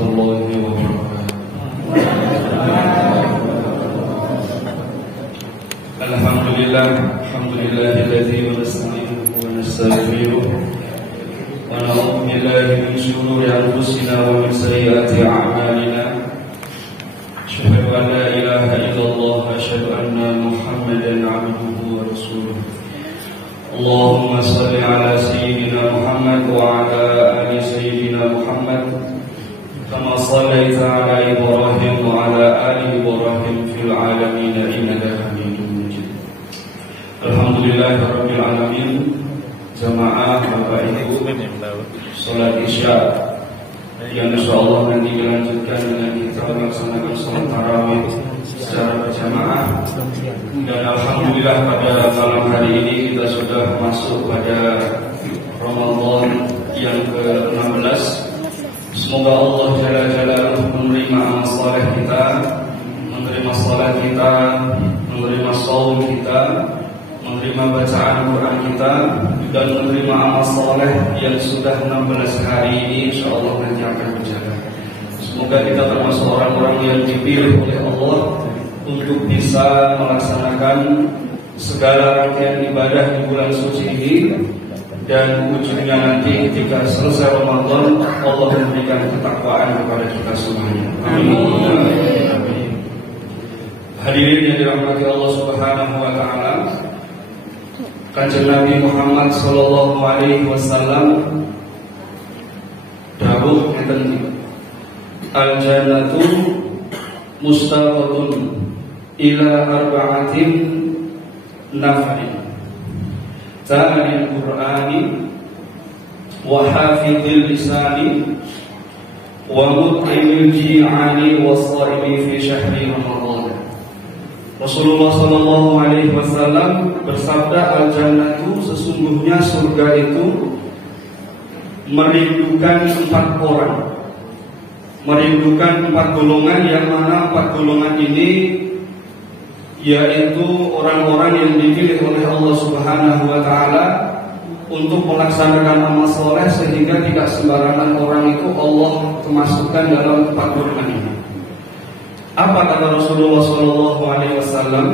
warahmatullahi wabarakatuh. Alhamdulillahilladzi nasta'inuhu wa nastaghfiruh wa na'udzu billahi min shururi anfusina wa min sayyiati a'malina. Asyhadu an la ilaha illallah wa asyhadu anna Muhammadan 'abduhu wa rasuluh. Allahumma shalli ala sayyidina Muhammad wa ala ali sayyidina Muhammad kama shallaita ala Ibrahim wa ala ali Ibrahim fil alamin innaka Hamidum Majid. Alhamdulillahirabbil alamin. Jamaah Bapak Ibu, salat Isya yang insyaallah nanti dilanjutkan dengan kita melaksanakan salat tarawih secara berjamaah. Dan alhamdulillah pada malam hari ini kita sudah masuk pada Ramadan yang ke-16. Semoga Allah Jalla Jalaluhu menerima amal saleh kita, menerima salat kita, menerima shaum kita, menerima bacaan Quran kita, dan menerima amal saleh yang sudah 16 hari ini insyaallah nanti akan berjalan. Semoga kita termasuk orang-orang yang dipilih oleh Allah untuk bisa melaksanakan segala rangkaian ibadah di bulan suci ini, dan ujungnya nanti ketika selesai Ramadan Allah memberikan ketakwaan kepada kita semuanya. Amin. Hadirin yang dirahmati Allah Subhanahu wa taala, Kanjeng Nabi Muhammad sallallahu alaihi wasallam dawuh ngeten iki, al-jannatu mustaqatun ila arba'atin nafarin, ta'alil Qur'ani wa hafidhil lisani wa mut'imil ji'ani wa shaimi fi syahri Ramadan. Rasulullah sallallahu alaihi wasallam bersabda, al-jannatu, sesungguhnya surga itu merindukan 4 orang, merindukan 4 golongan, yang mana 4 golongan ini yaitu orang-orang yang dipilih oleh Allah Subhanahu wa taala untuk melaksanakan amal soleh, sehingga tidak sembarangan orang itu Allah memasukkan dalam 4 golongan ini. Apa kata Rasulullah sallallahu alaihi wasallam?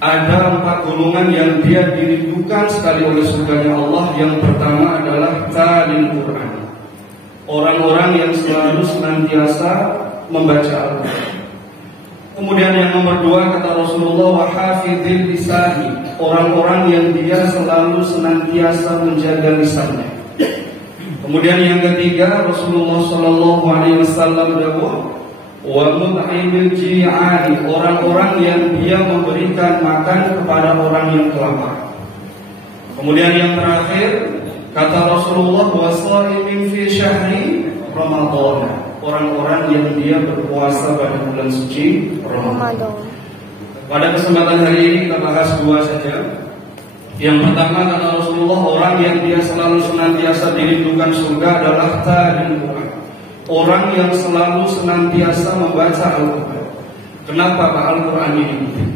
Ada 4 golongan yang dia dirindukan sekali oleh surganya Allah. Yang pertama adalah talil Quran, orang-orang yang selalu senantiasa membaca Al-Quran. Kemudian yang nomor 2 kata Rasulullah, wa hafidhil lisani, orang-orang yang dia selalu senantiasa menjaga lisannya. Kemudian yang ketiga Rasulullah sallallahu alaihi wasallam dawuh, wa mut'imil ji'ani, orang-orang yang dia memberikan makan kepada orang yang kelaparan. Kemudian yang terakhir kata Rasulullah, wa shaimin fi syahri Ramadan, orang-orang yang dia berpuasa pada bulan suci Ramadan. Pada kesempatan hari ini kita bahas 2 saja. Yang pertama kata Rasulullah, orang yang dia selalu senantiasa dirindukan surga adalah talil Quran, orang yang selalu senantiasa membaca Al-Quran. Kenapa Pak Al-Quran ini penting?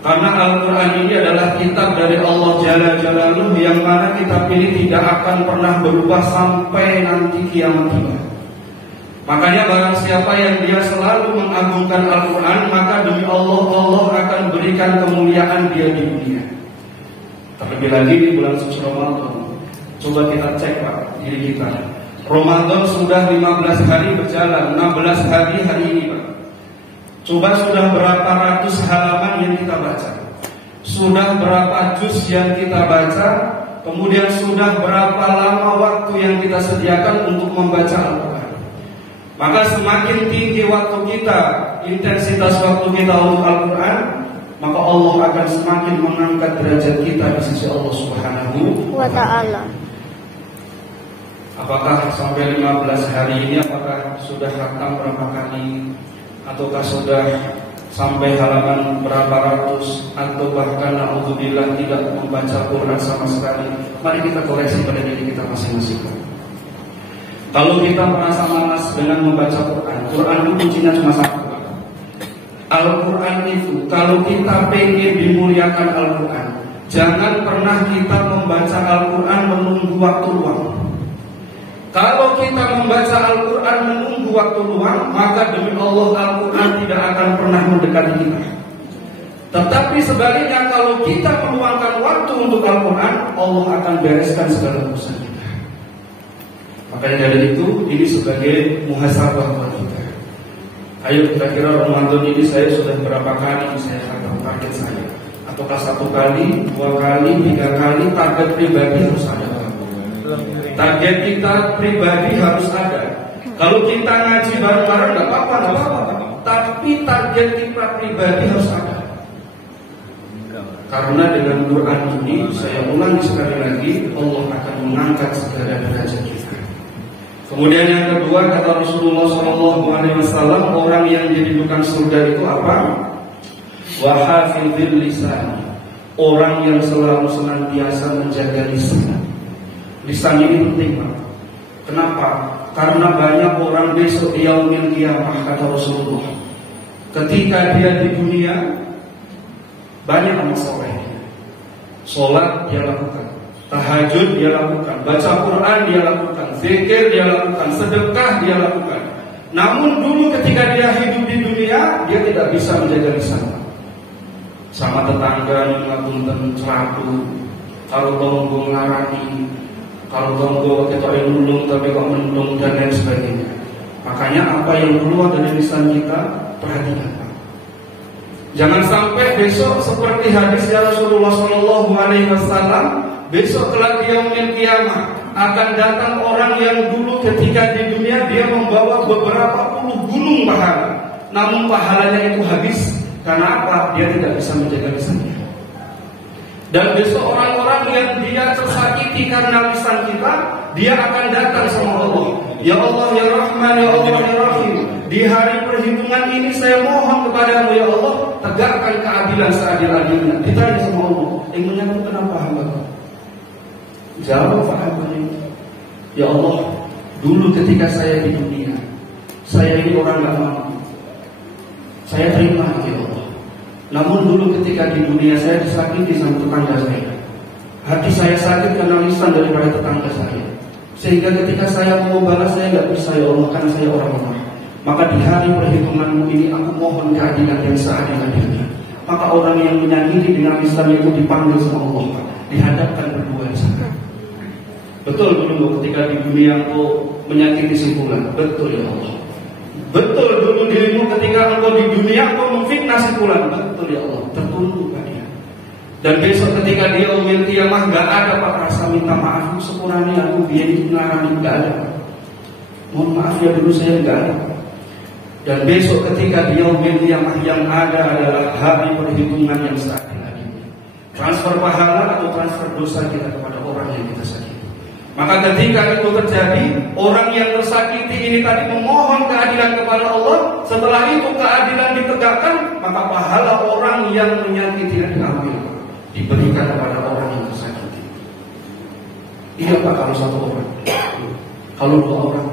Karena Al-Quran ini adalah kitab dari Allah Jalla Jalaluhu, yang mana kitab ini tidak akan pernah berubah sampai nanti kiamat tiba. Makanya barang siapa yang dia selalu mengagungkan Al-Quran, maka demi Allah, Allah akan berikan kemuliaan dia di dunia. Terlebih lagi di bulan suci Ramadan. Coba kita cek Pak diri kita. Ramadan sudah 15 hari berjalan, 16 hari ini Pak. Coba sudah berapa ratus halaman yang kita baca, sudah berapa juz yang kita baca, kemudian sudah berapa lama waktu yang kita sediakan untuk membaca Al-Quran. Maka semakin tinggi waktu kita, intensitas waktu kita untuk Al-Quran, maka Allah akan semakin mengangkat derajat kita di sisi Allah Subhanahu wa ta'ala. Apakah sampai 15 hari ini, apakah sudah khatam berapa kali, ataukah sudah sampai halaman berapa ratus, atau bahkan na'udzubillah tidak membaca Quran sama sekali? Mari kita koreksi pada diri kita masing-masing. Kalau kita merasa malas dengan membaca Quran, Quran itu kuncinya cuma satu. Al-Quran itu, kalau kita pengen dimuliakan Al-Quran, jangan pernah kita membaca Al-Quran menunggu waktu luang. Kalau kita membaca Al-Quran menunggu waktu luang, maka demi Allah Al-Quran tidak akan pernah mendekati kita. Tetapi sebaliknya kalau kita meluangkan waktu untuk Al-Quran, Allah akan bereskan segala urusan kita. Makanya dari itu, ini sebagai muhasabah buat kita. Ayo kita kira Ramadan ini saya sudah berapa kali saya katakan target saya, ataukah 1 kali, 2 kali, 3 kali. Target pribadi harus ada. Target kita pribadi harus ada. Kalau kita ngaji bareng-bareng nggak apa-apa. Tapi target kita pribadi harus ada. Karena dengan Quran ini, saya ulangi sekali lagi, Allah akan mengangkat segala derajat kita. Kemudian yang kedua, kata Rasulullah SAW, orang yang dirindukan surga itu apa? Wahafidhil lisan, orang yang selalu senantiasa menjaga lisan. Lisan ini penting, Pak. Kenapa? Karena banyak orang besok yaumil qiyamah, kata Rasulullah, ketika dia di dunia banyak amal soleh, sholat dia lakukan, tahajud dia lakukan, baca Quran dia lakukan, zikir dia lakukan, sedekah dia lakukan. Namun dulu ketika dia hidup di dunia, dia tidak bisa menjaga lisan. Sama tetangga yang ngapunten celatu, kalau tonggo ngarani, kalau tonggo kita nulung tapi kok mendung dan lain sebagainya. Makanya apa yang keluar dari lisan kita, perhatikan. Jangan sampai besok seperti hadis Rasulullah SAW, besok kelak yaumil qiyamah akan datang orang yang dulu ketika di dunia dia membawa beberapa puluh gunung pahala, namun pahalanya itu habis. Karena apa? Dia tidak bisa menjaga lisannya. Dan besok orang-orang yang dia tersakiti karena lisan kita, dia akan datang sama Allah. Ya Allah, ya Rahman, ya Allah, ya Rahim, di hari perhitungan ini saya mohon kepadamu ya Allah, tegakkan keadilan seadil-adilnya. Ditanya sama Allah, yang menyangkut kenapa hamba? Jawab sahabatnya, ya Allah, dulu ketika saya di dunia, saya ini orang gak mampu, saya terima ya Allah. Namun dulu ketika di dunia saya disakiti sama tetangga saya, hati saya sakit karena lisan daripada tetangga saya, sehingga ketika saya mau balas saya nggak bisa ya Allah, karena saya orang lemah. Maka di hari perhitunganmu ini aku mohon keadilan yang seadil-adilnya. Maka orang yang menyakiti dengan lisan itu dipanggil sama Allah, dihadapkan berdua di sana. Betul dulu ketika di dunia engkau menyakiti simpulan, betul ya Allah. Betul dulu dirimu ketika engkau di dunia engkau memfitnah simpulan, betul ya Allah, tertunduk dia. Dan besok ketika dia yaumil qiyamah nggak ada Pak rasa minta maaf, sekurangnya aku biar ngarani, nggak ada. Mohon maaf ya dulu saya nggak ada. Dan besok ketika dia yaumil qiyamah yang ada adalah hari perhitungan yang seadil-adilnya. Transfer pahala atau transfer dosa kita kepada orang yang kita sakiti. Maka ketika itu terjadi, orang yang tersakiti ini tadi memohon keadilan kepada Allah. Setelah itu keadilan ditegakkan, maka pahala orang yang menyakiti dan diambil, diberikan kepada orang yang tersakiti. Iya Pak, kalau 1 orang, kalau 2 orang,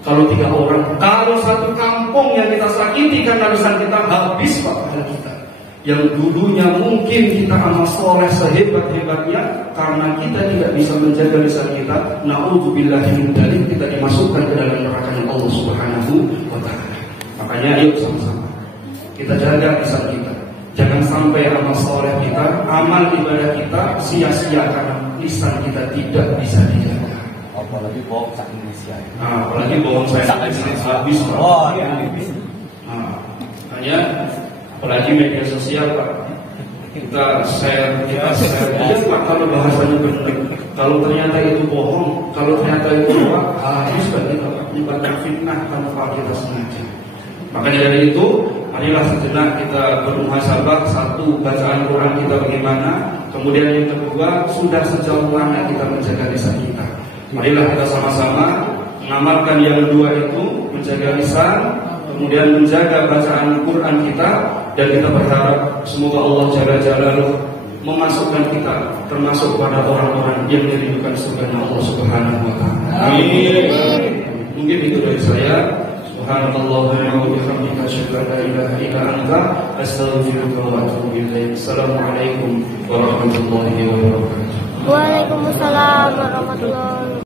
kalau 3 orang, kalau 1 kampung yang kita sakiti karena lisan kita, habis Pak pahala kita. Yang dulunya mungkin kita amal soleh sehebat-hebatnya, karena kita tidak bisa menjaga lisan kita, na'udzubillahi min dzalik, kita dimasukkan ke dalam neraka Allah Subhanahu wa taala. Makanya yuk sama-sama kita jaga lisan kita. Jangan sampai amal soleh kita, amal ibadah kita sia-sia karena lisan kita tidak bisa dijaga. Apalagi bohong sak Indonesia. Nah, apalagi bohong saya habis. Oh, ya. Nah, hanya apalagi media sosial Pak, kita share aja Pak, kalau bahasanya benar, kalau ternyata itu bohong, kalau ternyata itu hoax, habis bagi kita menyebabkan fitnah tanpa kita sengaja. Makanya dari itu, marilah sejenak kita bermuhasabah. 1, bacaan Quran kita bagaimana, kemudian yang kedua, sudah sejauh mana kita menjaga lisan kita. Marilah kita sama-sama mengamalkan yang kedua itu, menjaga lisan, kemudian menjaga bacaan Quran kita. Dan kita berharap semoga Allah Jalla Jalaluhu memasukkan kita termasuk pada orang-orang yang dirindukan surga Allah Subhanahu wa taala. Amin. Mungkin itu dari saya. Subhanallahumma wa bihamdika asyhadu an la ilaha illa anta astaghfiruka wa atubu ilaik. Assalamualaikum warahmatullahi wabarakatuh. Waalaikumsalam warahmatullahi wabarakatuh.